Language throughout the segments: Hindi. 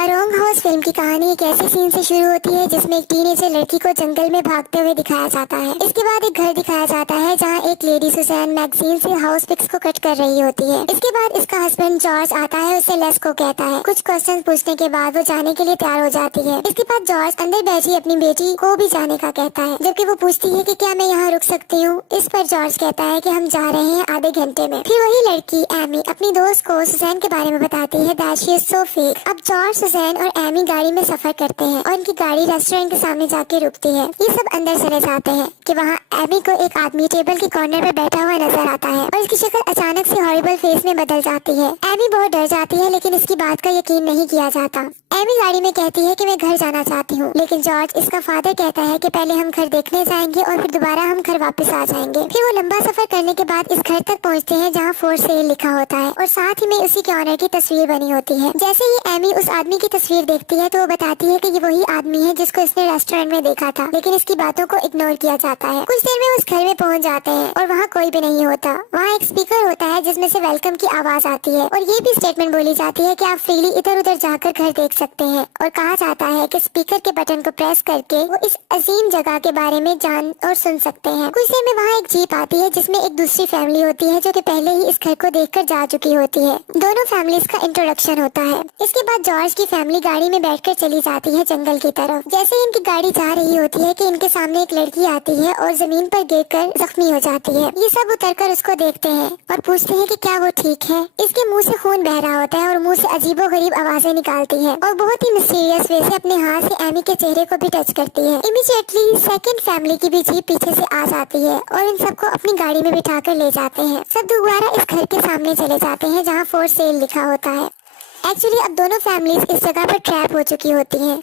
द रॉन्ग हाउस फिल्म की कहानी एक ऐसे सीन से शुरू होती है जिसमें एक टीनेजर लड़की को जंगल में भागते हुए दिखाया जाता है। इसके बाद एक घर दिखाया जाता है जहां एक लेडी सुसैन मैगजीन से हाउस पिक्स को कट कर रही होती है। इसके बाद इसका हस्बैंड जॉर्ज आता है, उसे लेस को कहता है। कुछ क्वेश्चन पूछने के बाद वो जाने के लिए तैयार हो जाती है। इसके बाद जॉर्ज अंदर बैठी अपनी बेटी को भी जाने का कहता है, जबकि वो पूछती है कि क्या मैं यहाँ रुक सकती हूँ। इस पर जॉर्ज कहता है कि हम जा रहे हैं आधे घंटे में। फिर वही लड़की एमी अपनी दोस्त को सुसैन के बारे में बताती है that she is so fake. अब जॉर्ज, सुसैन और एमी गाड़ी में सफर करते हैं और इनकी गाड़ी रेस्टोरेंट के सामने जाके रुकती है। ये सब अंदर चले जाते हैं कि वहाँ एमी को एक आदमी टेबल के कॉर्नर पे बैठा हुआ नजर आता है और इसकी शक्ल अचानक से हॉरिबल फेस में बदल जाती है। एमी बहुत डर जाती है लेकिन इसकी बात का यकीन नहीं किया जाता। एमी गाड़ी में कहती है कि मैं घर जाना चाहती हूँ, लेकिन जॉर्ज, इसका फादर, कहता है कि पहले हम घर देखने जाएंगे और फिर दोबारा हम घर वापस आ जाएंगे। फिर वो लंबा सफर करने के बाद इस घर तक पहुँचते हैं जहाँ फॉर सेल लिखा होता है और साथ ही में उसी के ऑनर की तस्वीर बनी होती है। जैसे ही एमी उस आदमी की तस्वीर देखती है तो वो बताती है कि ये वही आदमी है जिसको इसने रेस्टोरेंट में देखा था, लेकिन इसकी बातों को इग्नोर किया जाता है। कुछ देर में उस घर में पहुँच जाते हैं और वहाँ कोई भी नहीं होता। वहाँ एक स्पीकर होता है जिसमें से वेलकम की आवाज आती है और ये भी स्टेटमेंट बोली जाती है कि आप फ्रीली इधर उधर जाकर घर देख सकते हैं और कहा जाता है कि स्पीकर के बटन को प्रेस करके वो इस अजीम जगह के बारे में जान और सुन सकते हैं। कुछ देर में वहाँ एक जीप आती है जिसमें एक दूसरी फैमिली होती है जो कि पहले ही इस घर को देखकर जा चुकी होती है। दोनों फैमिलीज का इंट्रोडक्शन होता है। इसके बाद जॉर्ज की फैमिली गाड़ी में बैठकर चली जाती है जंगल की तरफ। जैसे ही इनकी गाड़ी जा रही होती है कि इनके सामने एक लड़की आती है और जमीन पर गिरकर जख्मी हो जाती है। ये सब उतरकर उसको देखते हैं और पूछते हैं कि क्या वो ठीक है। इसके मुंह से खून बह रहा होता है और मुंह से अजीबोगरीब आवाजें निकालती है और बहुत ही मिस्टीरियस वे से अपने हाथ से एमी के चेहरे को भी टच करती है। इमीडिएटली सेकंड फैमिली की भी जीप पीछे से आ जाती है और इन सबको अपनी गाड़ी में बिठाकर ले जाते हैं। सब दोबारा इस घर के सामने चले जाते हैं जहाँ फॉर सेल लिखा होता है। एक्चुअली अब दोनों फैमिलीज इस जगह पर ट्रैप हो चुकी होती हैं।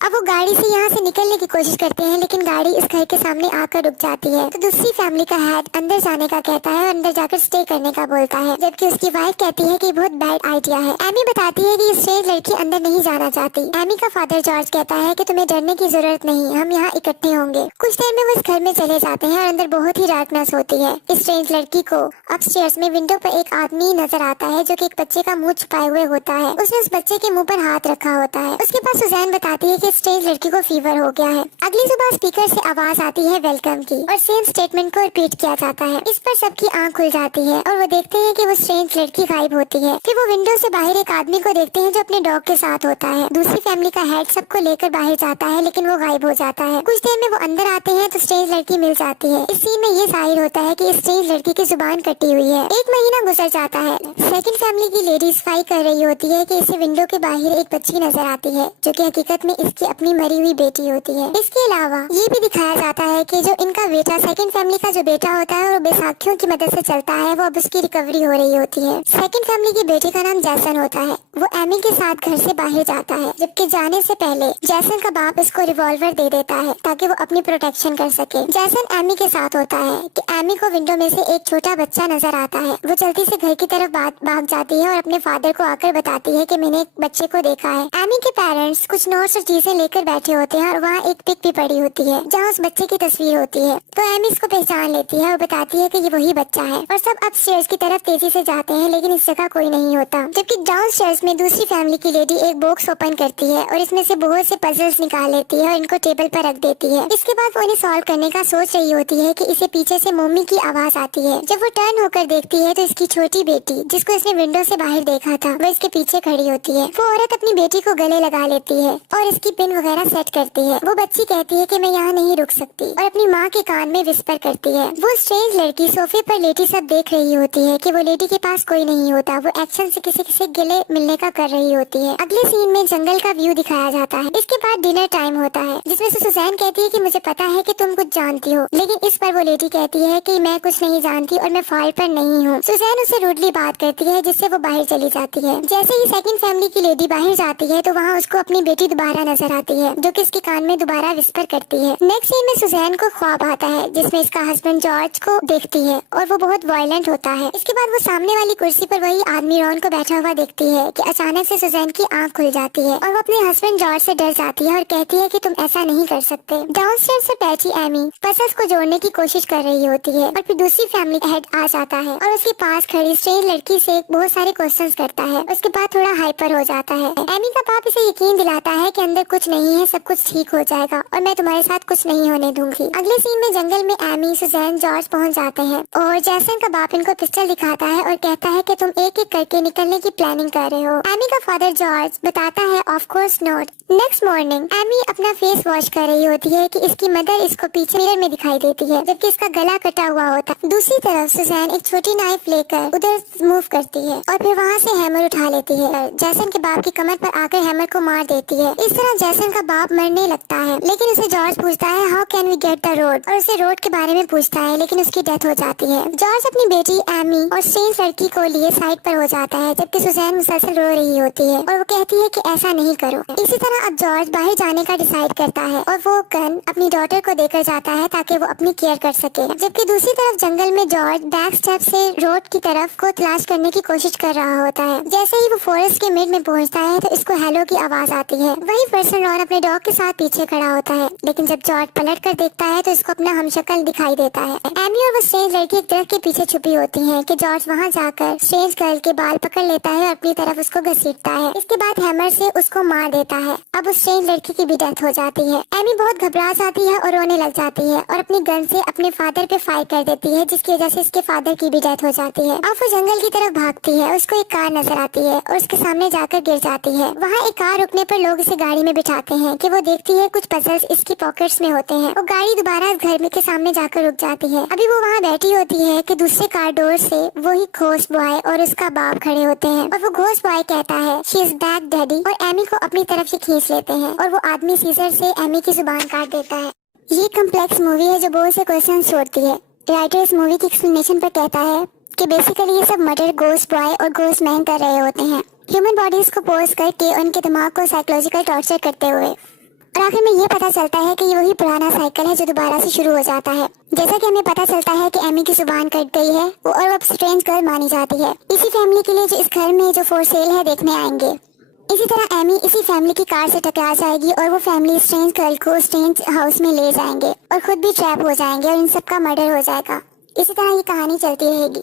अब वो गाड़ी से यहाँ से निकलने की कोशिश करते हैं लेकिन गाड़ी इस घर के सामने आकर रुक जाती है। तो दूसरी फैमिली का हेड अंदर जाने का कहता है और अंदर जाकर स्टे करने का बोलता है, जबकि उसकी वाइफ कहती है कि बहुत बैड आइडिया है। एमी बताती है कि ये स्ट्रेंज लड़की अंदर नहीं जाना चाहती। एमी का फादर जॉर्ज कहता है कि तुम्हें डरने की जरूरत नहीं, हम यहाँ इकट्ठे होंगे। कुछ देर में वो इस घर में चले जाते हैं और अंदर बहुत ही डार्कनेस होती है। इस स्ट्रेंज लड़की को अपस्टेयर्स में विंडो पर एक आदमी नजर आता है जो कि एक बच्चे का मुंह छुपाए हुए होता है। उसने उस बच्चे के मुंह पर हाथ रखा होता है। उसके पास सुजैन बताती है कि स्ट्रेंज लड़की को फीवर हो गया है। अगली सुबह स्पीकर से आवाज आती है वेलकम की और सेम स्टेटमेंट को रिपीट किया जाता है। इस पर सबकी आंख खुल जाती है और वो देखते हैं कि वो स्ट्रेंज लड़की गायब होती है। फिर वो विंडो से बाहर एक आदमी को देखते हैं जो अपने डॉग के साथ होता है। दूसरी फैमिली का हेड सबको लेकर बाहर जाता है लेकिन वो गायब हो जाता है। कुछ देर में वो अंदर आते हैं तो स्ट्रेंज लड़की मिल जाती है। इस सीन में ये जाहिर होता है कि स्ट्रेंज लड़की की जुबान कटी हुई है। एक महीना गुजर जाता है। सेकंड फैमिली की लेडीज फाइट कर रही होती है कि इसे विंडो के बाहर एक बच्ची नजर आती है जो कि हकीकत में इसकी अपनी मरी हुई बेटी होती है। इसके अलावा ये भी दिखाया जाता है कि जो इनका बेटा, सेकंड फैमिली का जो बेटा होता है वो बैसाखियों की मदद से चलता है, वो अब उसकी रिकवरी हो रही होती है। सेकंड फैमिली की बेटी का नाम जैसन होता है। वो एमी के साथ घर से बाहर जाता है, जबकि जाने से पहले जैसन का बाप इसको रिवॉल्वर दे देता है ताकि वो अपनी प्रोटेक्शन कर सके। जैसन एमी के साथ होता है कि एमी को विंडो में से एक छोटा बच्चा नजर आता है। वो जल्दी से घर की तरफ भाग जाती है और अपने फादर को आकर बताती है कि मैंने एक बच्चे को देखा है। एमी के पेरेंट्स कुछ नोट्स और चीजें लेकर बैठे होते हैं और वहाँ एक पिक भी पड़ी होती है जहाँ उस बच्चे की तस्वीर होती है। तो एमी इसको पहचान लेती है और बताती है कि ये वही बच्चा है और सब अपस्टेयर्स की तरफ तेजी से जाते हैं लेकिन इस जगह कोई नहीं होता। जबकि डाउनस्टेयर्स में दूसरी फैमिली की लेडी एक बॉक्स ओपन करती है और इसमें से बहुत से पजल्स निकाल लेती है और इनको टेबल पर रख देती है। इसके बाद वो इन्हें सॉल्व करने का सोच रही होती है कि इसे पीछे से मम्मी की आवाज आती है। जब वो टर्न होकर देखती है तो इसकी छोटी बेटी, जिसको इसने विंडो से बाहर देखा था, वो इसके पीछे खड़ी होती है। वो औरत अपनी बेटी को गले लगा लेती है और इसकी पिन वगैरह सेट करती है। वो बच्ची कहती है कि मैं यहाँ नहीं रुक सकती और अपनी माँ के कान में विस्पर करती है। वो स्ट्रेंज लड़की सोफे पर लेटी सब देख रही होती है कि वो लेडी के पास कोई नहीं होता। वो एक्शन से किसी किसी गले मिलने का कर रही होती है। अगले सीन में जंगल का व्यू दिखाया जाता है। इसके बाद डिनर टाइम होता है जिसमें से सुसैन कहती है कि मुझे पता है कि तुम कुछ जानती हो, लेकिन इस पर वो लेडी कहती है कि मैं कुछ नहीं जानती और मैं फॉल्ट पर नहीं हूँ। सुसैन उससे रूडली बात करती है जिससे वो बाहर चली जाती है। जैसे ही सेकंड फैमिली की लेडी बाहर जाती है तो वहाँ उसको अपनी बेटी दोबारा नजर नजर आती है जो कि इसके कान में दोबारा विस्पर करती है। नेक्स्ट सीन में सुजैन को ख्वाब आता है जिसमें इसका हस्बैंड जॉर्ज को देखती है और वो बहुत वायलेंट होता है। इसके बाद वो सामने वाली कुर्सी पर वही आदमी रॉन को बैठा हुआ देखती है कि अचानक से सुजैन की आंख खुल जाती है और वो अपने हस्बैंड जॉर्ज से डर जाती है और कहती है कि तुम ऐसा नहीं कर सकते। डाउनस्टेयर्स से बैठी एमी पजल्स को जोड़ने की कोशिश कर रही होती है और फिर दूसरी फैमिली हेड आ जाता है और उसके पास खड़ी स्ट्रेंज लड़की से बहुत सारे क्वेश्चंस करता है। उसके बाद थोड़ा हाइपर हो जाता है। एमी का बाप इसे यकीन दिलाता है कि अंदर कुछ नहीं है, सब कुछ ठीक हो जाएगा और मैं तुम्हारे साथ कुछ नहीं होने दूंगी। अगले सीन में जंगल में एमी, सुजैन, जॉर्ज पहुंच जाते हैं और जैसन का बाप इनको पिस्टल दिखाता है और कहता है कि तुम एक एक करके निकलने की प्लानिंग कर रहे हो। एमी का फादर जॉर्ज बताता है of course not. Next morning Amy अपना फेस वॉश कर रही होती है कि इसकी मदर इसको पीछे मिरर में दिखाई देती है जबकि इसका गला कटा हुआ होता है। दूसरी तरफ सुजैन एक छोटी नाइफ लेकर उधर मूव करती है और फिर वहाँ से हैमर उठा लेती है। जैसन के बाप की कमर पर आकर हैमर को मार देती है। इस तरह जैसन का बाप मरने लगता है लेकिन उसे जॉर्ज पूछता है how can we get the road और उसे रोड के बारे में पूछता है लेकिन उसकी डेथ हो जाती है। जॉर्ज अपनी बेटी एमी और स्ट्रेंज लड़की को लिए साइड पर हो जाता है जबकि सुजैन मुसलसल रो रही होती है और वो कहती है कि ऐसा नहीं करो। इसी तरह अब जॉर्ज बाहर जाने का डिसाइड करता है और वो गन अपनी डॉटर को देकर जाता है ताकि वो अपनी केयर कर सके। जबकि दूसरी तरफ जंगल में जॉर्ज बैक स्टेप से रोड की तरफ को तलाश करने की कोशिश कर रहा होता है। जैसे ही वो फॉरेस्ट के मिड में पहुंचता है तो इसको हेलो की आवाज आती है। वही पर्सन रॉन अपने डॉग के साथ पीछे खड़ा होता है लेकिन जब जॉर्ज पलट कर देखता है तो इसको अपना हमशक्ल दिखाई देता है। एमी और वो स्ट्रेंज लड़की एक दरख्त के पीछे छुपी होती है कि जॉर्ज वहाँ जाकर स्ट्रेंज गर्ल के बाल पकड़ लेता है और अपनी तरफ उसको घसीटता है। इसके बाद हैमर से उसको मार देता है। अब उस स्ट्रेंज लड़की की भी डेथ हो जाती है। एमी बहुत घबरा जाती है और रोने लग जाती है और अपनी गन से अपने फादर पे फायर कर देती है जिसकी वजह से इसके फादर की भी डेथ हो जाती है। अब वो जंगल की तरफ भागती है। उसको एक कार नजर आती है और उसके सामने जाकर गिर जाती है। वहाँ एक कार रुकने पर लोग इसे गाड़ी में बिठाते हैं कि वो देखती है कुछ पजल्स इसकी पॉकेट्स में होते हैं। वो गाड़ी दोबारा घर में के सामने जाकर रुक जाती है। अभी वो वहाँ बैठी होती है कि दूसरे कार डोर से वही घोस्ट बॉय और उसका बाप खड़े होते हैं और वो घोस्ट बॉय कहता है शी इज बैक डैडी और एमी को अपनी तरफ से खींच लेते हैं और वो आदमी सीजर से एमी की जुबान काट देता है। ये कम्प्लेक्स मूवी है जो बहुत से क्वेश्चन छोड़ती है। राइटर इस मूवी की एक्सप्लेनेशन पर कहता है कि बेसिकली ये सब मर्डर घोस्ट बॉय और घोस्ट मैन कर रहे होते हैं ह्यूमन बॉडीज को पोज करके उनके दिमाग को साइकोलॉजिकल टॉर्चर करते हुए। और आखिर में ये पता चलता है कि ये वही पुराना साइकिल है जो दोबारा से शुरू हो जाता है। जैसा कि हमें पता चलता है कि एमी की जुबान कट गई है और अब स्ट्रेंज गर्ल मानी जाती है। इसी फैमिली के लिए जो इस घर में जो फॉर सेल है देखने आएंगे। इसी तरह एमी इसी फैमिली की कार से टकरा जाएगी और वो फैमिली स्ट्रेंज गर्ल को स्ट्रेंज हाउस में ले जाएंगे और खुद भी ट्रैप हो जाएंगे और इन सब का मर्डर हो जाएगा। इसी तरह ये कहानी चलती रहेगी।